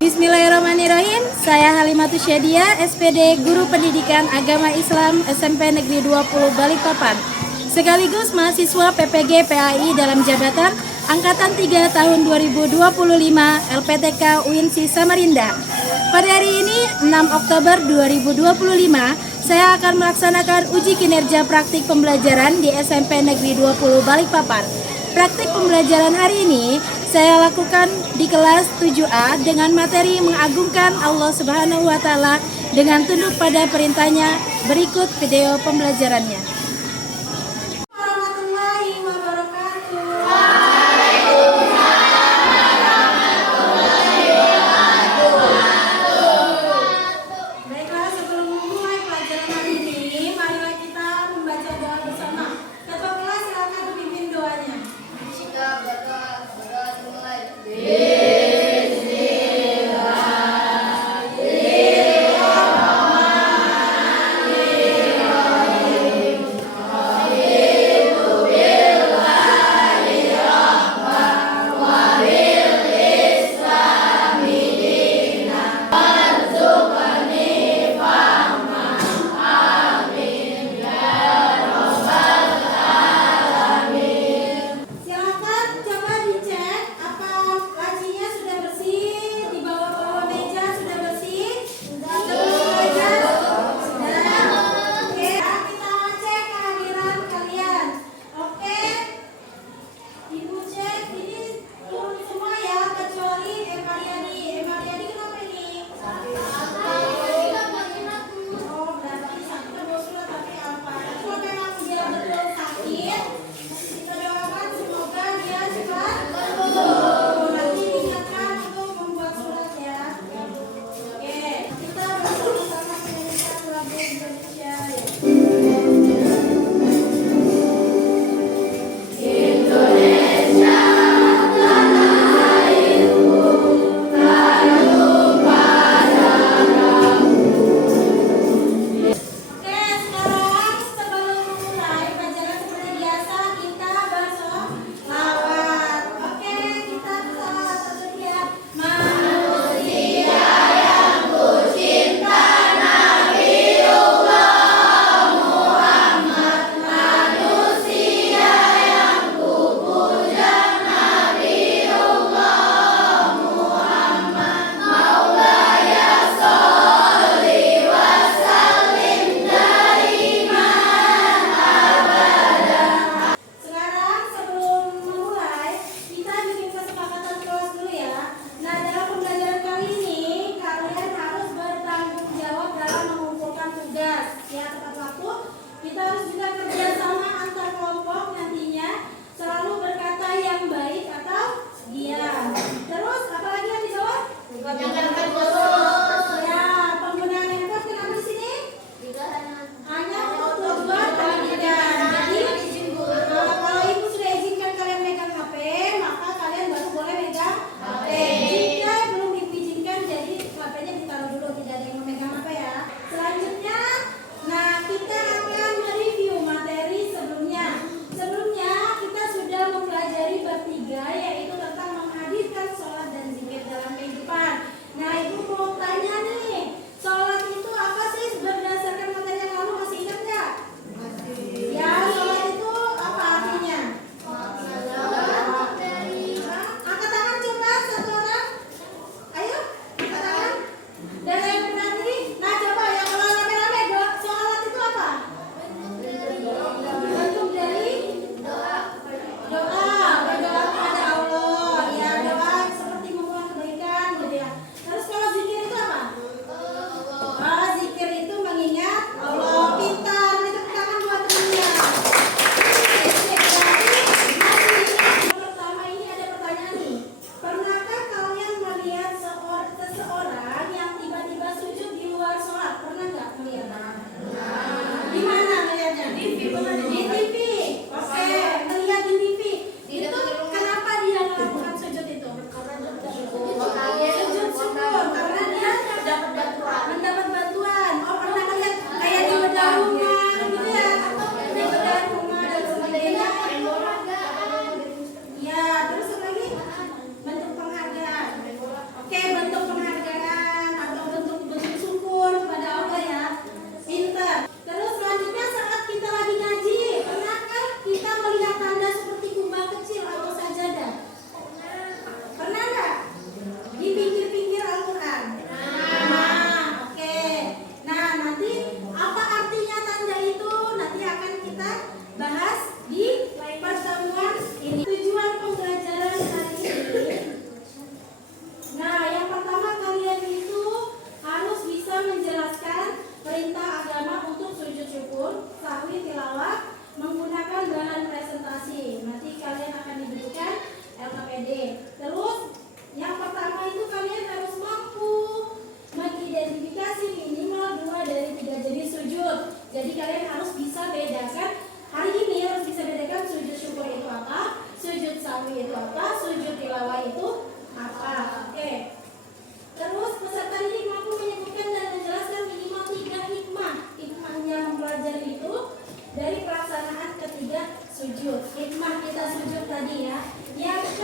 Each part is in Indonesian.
Bismillahirrahmanirrahim. Saya Halimatus Syadia, SPD Guru Pendidikan Agama Islam SMP Negeri 20 Balikpapan, sekaligus mahasiswa PPG PAI dalam jabatan Angkatan 3 tahun 2025 LPTK UINSI Samarinda. Pada hari ini 6 Oktober 2025, saya akan melaksanakan uji kinerja praktik pembelajaran di SMP Negeri 20 Balikpapan. Praktik pembelajaran hari ini saya lakukan di kelas 7A dengan materi mengagungkan Allah Subhanahu wa Ta'ala dengan tunduk pada perintahnya. Berikut video pembelajarannya. Warahmatullahi wabarakatuh. Baiklah, sebelum memulai pelajaran hari ini, marilah kita membaca doa bersama. Ketua kelas silakan pimpin doanya.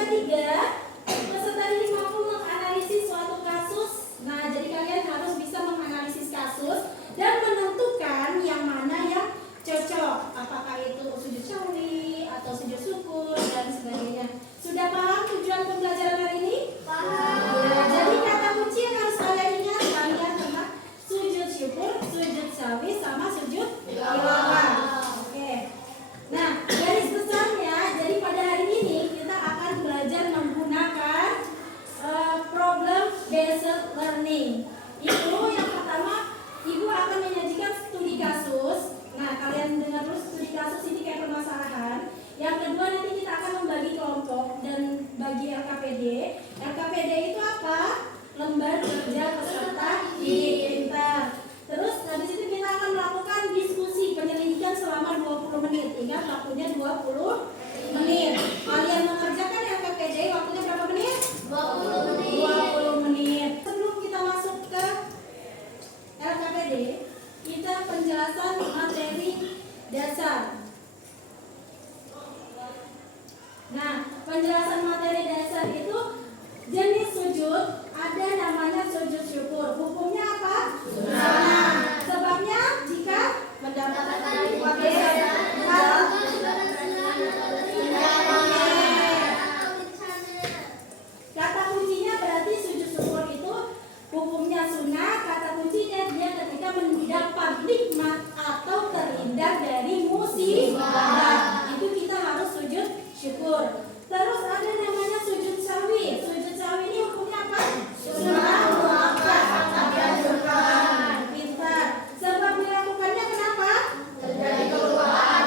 ketiga, peserta didik mampu menganalisis suatu kasus. Nah, jadi kalian harus bisa menganalisis kasus dan menentukan yang mana yang cocok. Apakah itu sujud syahwi atau sujud syukur dan sebagainya. Sudah paham tujuan pembelajaran hari ini? Paham. Nah, jadi kata kunci yang harus kalian ingat kalian tentang sujud syukur, sujud syahwi, sama sujud tilawah. Oke. Nah, garis besarnya, jadi pada hari ini kita akan belajar menggunakan problem based learning. Itu yang pertama, Ibu akan menyajikan studi kasus. Nah, kalian dengar dulu studi kasus ini kayak permasalahan. Yang kedua, nanti kita akan membagi kelompok dan bagi LKPD. LKPD itu apa? Lembar kerja peserta didik pintar. Terus habis itu kita akan melakukan diskusi penyelidikan selama 20 menit. Ingat waktunya 20 menit. Kalian mengerjakan LKPD waktunya berapa menit? 20 menit. 20 menit. Sebelum kita masuk ke LKPD, kita penjelasan materi dasar. Nah, penjelasan materi dasar itu jenis sujud, ada namanya sujud syukur. Hukumnya apa? Sunnah. Sebabnya jika mendapatkan kata kuncinya berarti sujud syukur itu hukumnya sunnah. Kata kuncinya dia ketika mendapat nikmat atau terhindar dari musibah. Itu kita harus sujud syukur. Terus ada namanya sujud syahwi. Sujud syahwi ini hukumnya apa? Sunnah muakkad. Pintar. Sebab dilakukannya kenapa? Terjadi kelupaan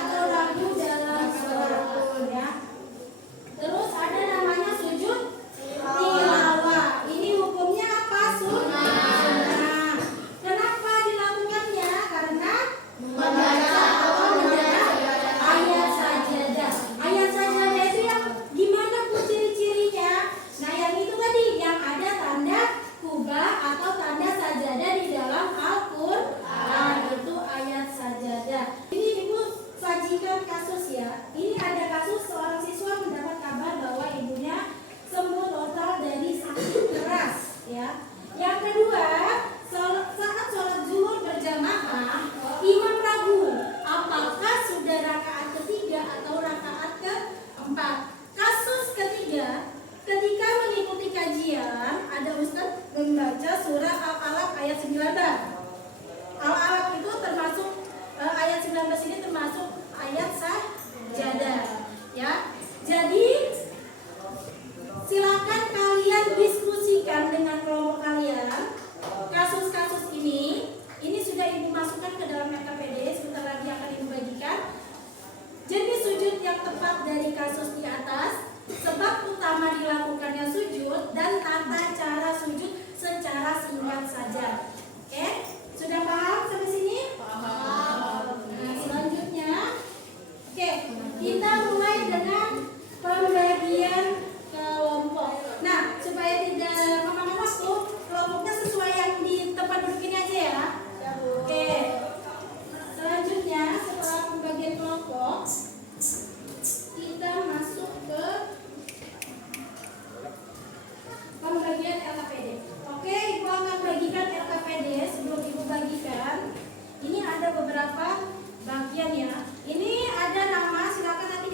atau ragu dalam sholat, ya. Terus ada namanya sujud tilawah. Ini hukumnya apa? Sunnah. Kenapa dilakukannya? Karena membaca atau mendengar ayat sajadah. Ayat sajadah itu yang gimana Bu ciri-cirinya? Nah, yang itu tadi yang ada tanda kubah atau tanda sajadah di dalam Al-Qur'an. Itu ayat sajadah. Ini Ibu sajikan kasus ya. Ini ada kasus seorang siswa mendapat kabar bahwa ibunya sembuh total dari sakit keras, ya. Yang kedua, saat sholat zuhur berjamaah, imam ragu apakah sudah rakaat ketiga atau rakaat keempat. Kasus ketiga, ketika mengikuti kajian, ada ustadz membaca surah Al-Alaq ayat 19. Al-Alaq itu termasuk ayat 19 ini termasuk ayat sajadah, ya. Jadi silakan kalian diskusikan dengan kelompok kalian kasus-kasus ini. Ini sudah Ibu masukkan ke dalam LKPD, sebentar lagi akan Ibu bagikan. Jenis sujud yang tepat dari kasus di atas, sebab utama dilakukannya sujud, dan tata cara sujud secara singkat saja. Oke? Sudah paham sampai sini? Paham. Nah, selanjutnya, oke, kita mulai dengan pembagian kelompok. Nah, supaya tidak memakan waktu, kelompoknya sesuai yang di tempat duduk ini aja ya. Oke. Selanjutnya, setelah pembagian kelompok, kita masuk ke pembagian LKPD. Oke, Ibu akan bagikan LKPD. Sebelum Ibu bagikan, ini ada beberapa bagian ya. Ini ada nama, silakan nanti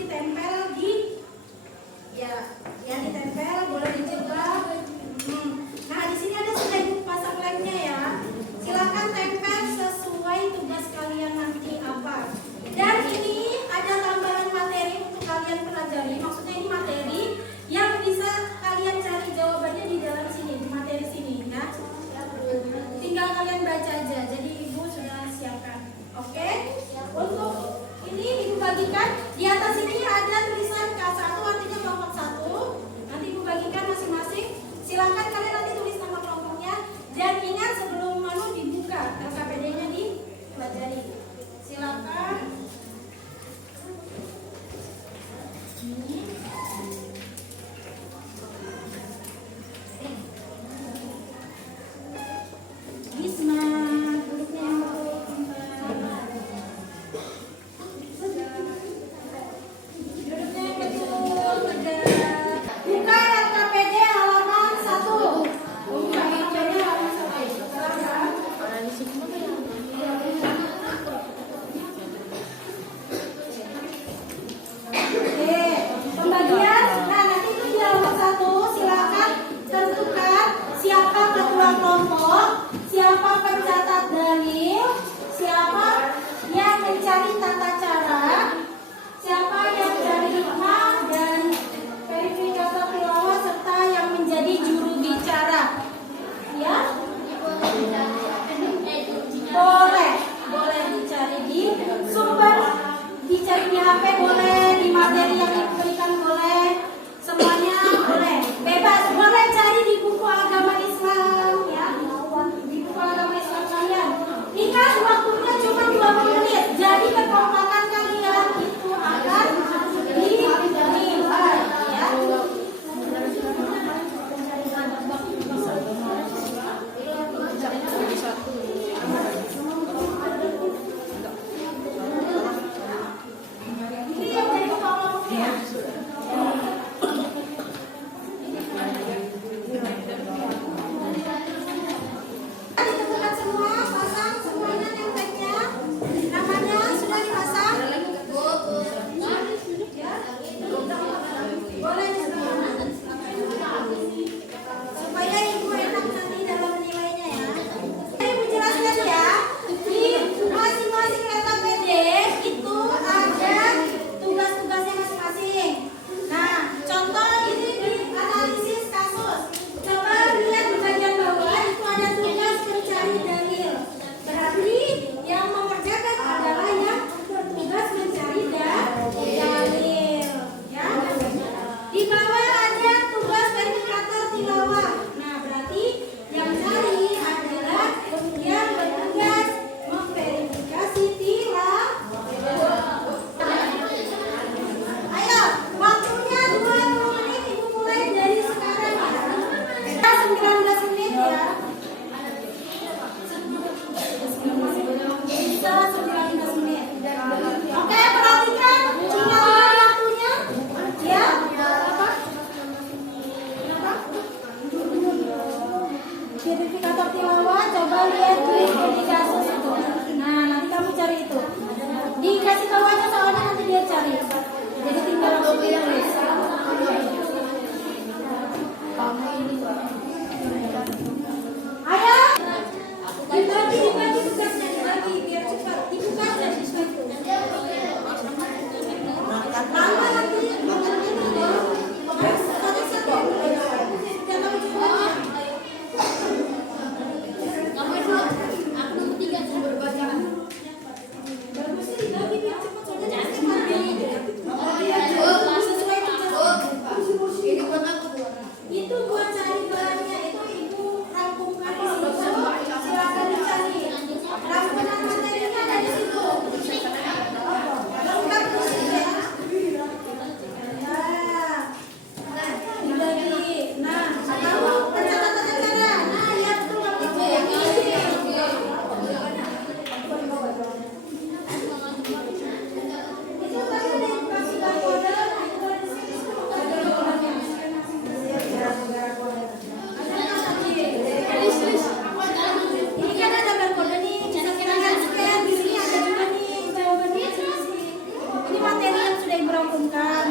merangkumkan.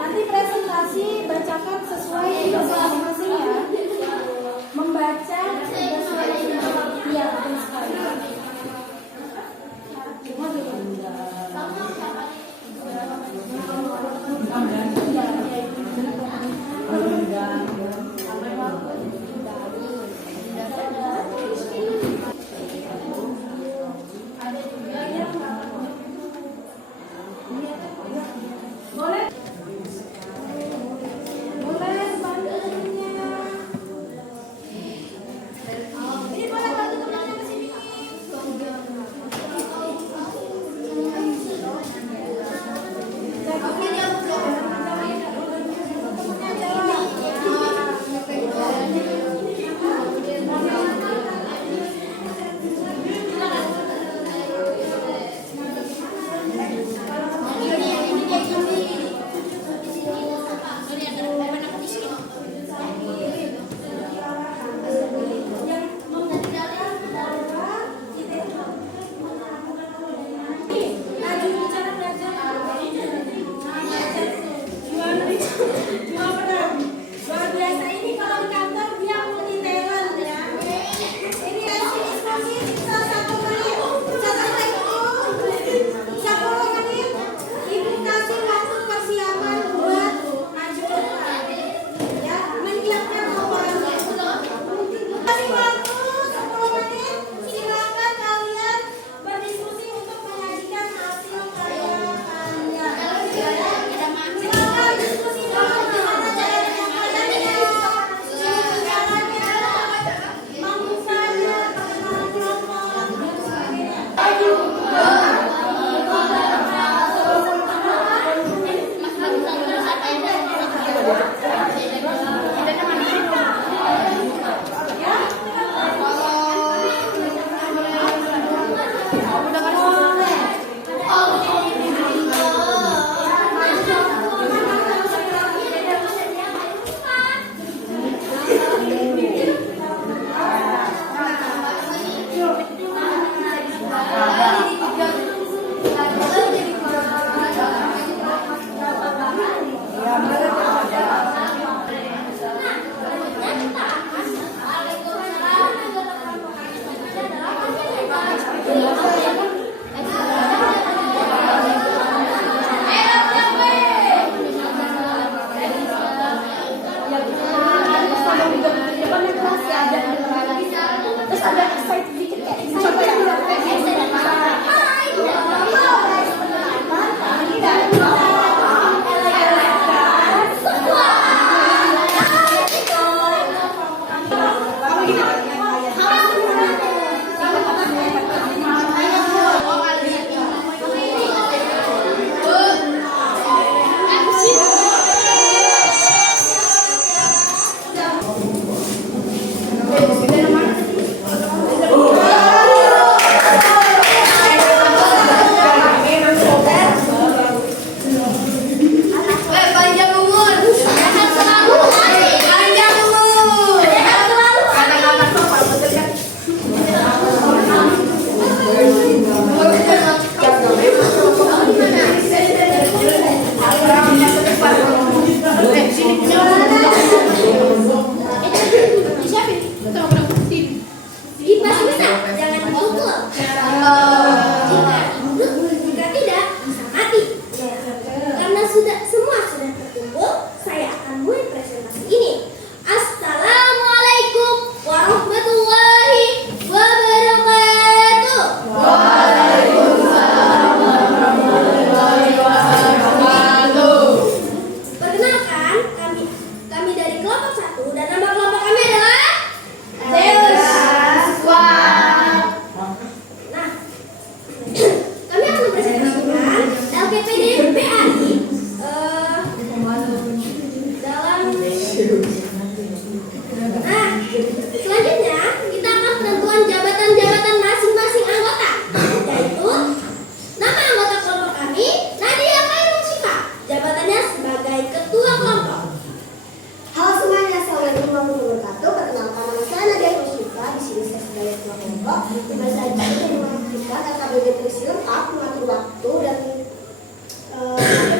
Nanti presentasi bacakan sesuai tugas masing-masing ya. Membaca sesuai ya, betul sekali. kami dari kelompok 1 dan nama kelompok kami adalah Zeus Squad. Nah, kami akan mempresentasikan LPPD PAI dalam. Nah, selanjutnya kita akan penentuan jabatan-jabatan masing-masing anggota, yaitu nama anggota kelompok kami Nadia Khairul Syifa, jabatannya sebagai ketua kelompok. Halo semuanya, assalamualaikum warahmatullahi wabarakatuh. Perkenalkan, nama saya Nadia Khairul Syifa. Di sini saya sebagai ketua kelompok. Tugas saya juga memastikan LKPD terisi lengkap, mengatur waktu dan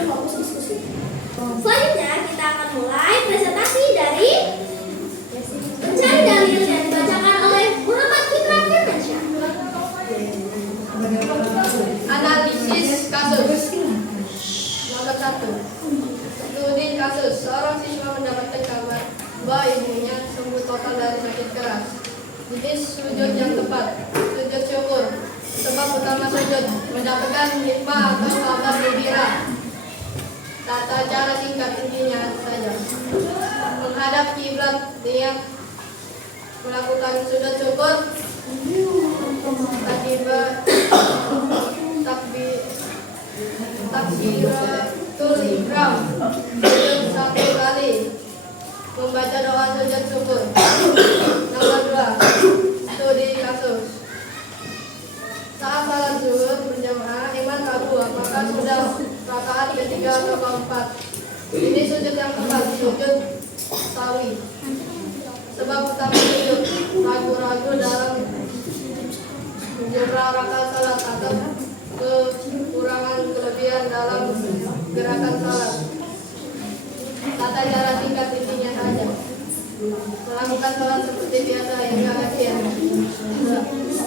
fokus diskusi. Selanjutnya kita akan mulai presentasi dari pencari dalil yang dibacakan oleh Muhammad Fitra Firmansyah. Analisis kasus. Nomor 1. Studi kasus. Seorang siswa mendapatkan kabar bahwa ibunya sembuh total dari sakit keras. Jenis sujud yang tepat. Sujud syukur. Sebab utama sujud mendapatkan hikmah atau kabar gembira. Tata cara singkat intinya saja. Menghadap kiblat, niat melakukan sujud syukur. Takbiratul ihram sujud 1 kali. Membaca doa sujud syukur. Nomor 2. Studi kasus. Saat salat zuhur berjamaah, iman kabur, maka sudah rakaat ketiga atau keempat. Ini sujud yang tepat, sujud sawi. Sebab utama sujud ragu-ragu dalam menjebrak rakaat salat atau kekurangan kelebihan dalam gerakan salat. Tata cara singkat intinya saja. Melakukan salat seperti biasa hingga akhir.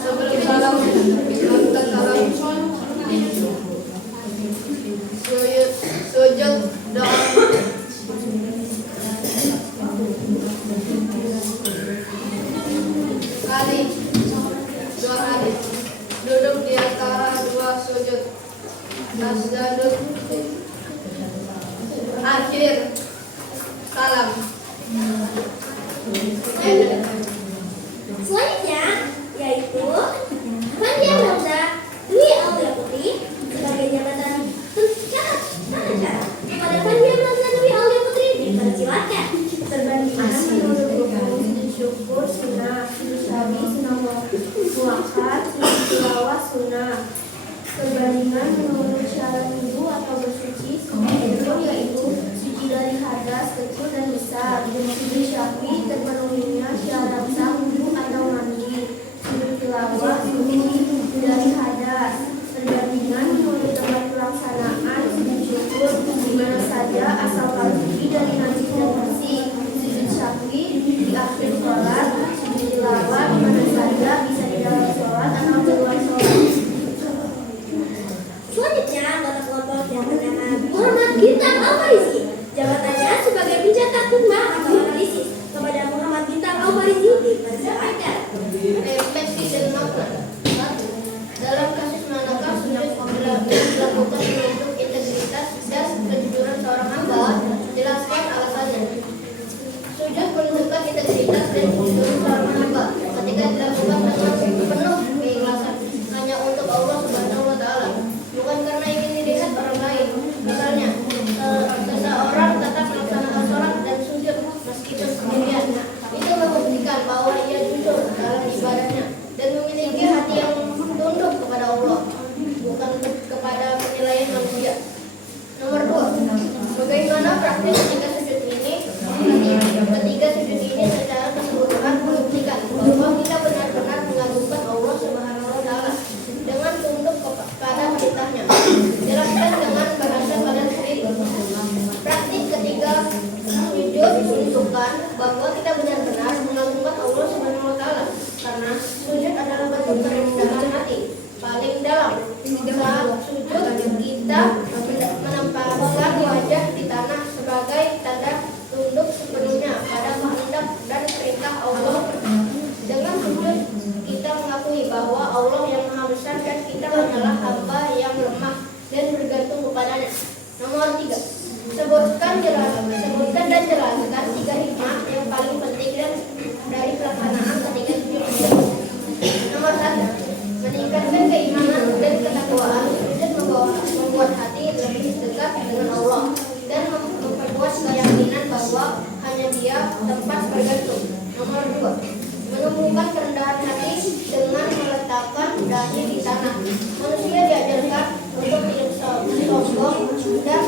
Sebelum salam melakukan salam. Sujud doa. Kali 2 kali. Duduk di antara 2 sujud. Tasdadud. Akhir salam. Selanjutnya yaitu Fandia Hamza Dwi Aulia Putri sebagai jabatan pencatat tata cara. Kepada Fandia Hamza Dwi Aulia Putri dipersilakan. Perbandingan menurut hukum sujud syukur sunnah, sujud sawi sunnah muakkad, sujud tilawah sunnah. Perbandingan menurut syarat wudu atau bersuci sunnah yaitu suci dari hadas kecil dan besar. Sujud syahwi terpenuhinya syarat sah wudu atau mandi. Sujud tilawah suci dari hadas. Perbandingan menurut tempat pelaksanaan sujud syukur di mana saja asalkan suci dari najis dan bersih. Sujud syahwi di akhir sholat. Sujud tilawah di mana saja, bisa di dalam sholat atau di luar sholat. Selanjutnya anggota kelompok yang bernama Muhammad Bintang Al-Farizi, jabatannya sebagai pencetak hikmah atau analisis. Kepada Muhammad Bintang Al-Farizi dipersilakan. Refleksi dan makna. 1. Dalam kasus manakah sujud dilakukan untuk integritas dan kejujuran seorang hamba? Jelaskan alasannya. Sujud menunjukkan integritas dan kejujuran seorang hamba ketika dilakukan dengan penuh keikhlasan hanya untuk Allah Subhanahu wa Ta'ala, bukan karena ingin dilihat orang lain. Misalnya, seseorang tetap melaksanakan sholat dan sujud meskipun sendirian. Itu membuktikan bahwa ia jujur dalam ibadahnya dan memiliki hati yang tunduk kepada Allah, bukan kepada penilaian manusia. Nomor 2. Bagaimana praktik ketika sujud ini? Ketiga sujud ini secara keseluruhan membuktikan bahwa kita benar-benar mengagungkan Allah Subhanahu wa Ta'ala dengan tunduk kepada perintahnya. Jelaskan dengan bahasa kalian sendiri. Praktik ketiga sujud menunjukkan bahwa kita benar-benar mengagungkan Allah Subhanahu wa Ta'ala karena sujud adalah bentuk kerendahan hati paling dalam. Saat sujud kita menempatkan wajah di tanah sebagai tanda tunduk sepenuhnya pada kehendak dan perintah Allah. Dengan sujud kita mengakui bahwa Allah yang Maha Besar dan kita hanyalah hamba yang lemah dan bergantung kepadanya. Nomor 3. Sebutkan dan jelaskan 3 tempat bergantung. Nomor 2, menumbuhkan kerendahan hati dengan meletakkan dahi di tanah. Manusia diajarkan untuk tidak sombong dan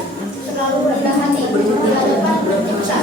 selalu rendah hati di hadapan pencipta.